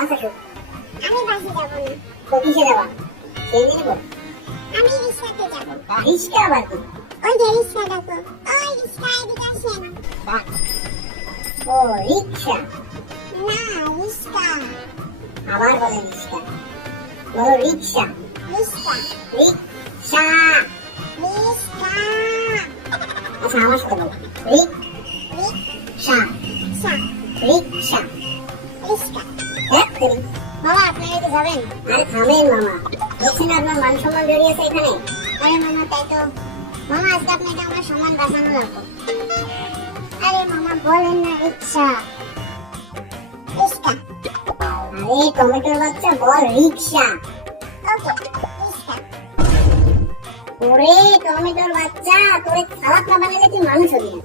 বাস আসুক। আমি বাসে যাব না, তো কিসে যাবা? ট্রেনে যাবো? আমি রিক্সাতে যাব। রিক্সা আবার কি? ওই যে রিক্সা ডাকো, ওই রিক্সা এদিকে আসেন। ও রিক্সা, না রিক্সা, আবার বলে রিক্সা, বলো রিক্সা। রিক্সা, রিক্সা। রিক্সা, আচ্ছা আমার সাথে বলো রিক্সা, রিক্সা, রিক্সা। রিক্সা। দেখ তুমি। মামা আপনারা কি যাবেন? আরে থামেন মামা, দেখছেন না আপনার মান সম্মান জড়িয়েছে এখানে। আরে মামা তাই তো, মামা আজকে আপনাকে আমার সম্মান বাঁচানো লাগবে। আরে মামা বলেন না রিক্সা, রিক্সা। আরে টমেটোর বাচ্চা বল রিক্সা। ওকে রিক্সা। ওরে টমেটোর বাচ্চা, তোরে খারাপ না বানালে তুই মানুষ হবি না।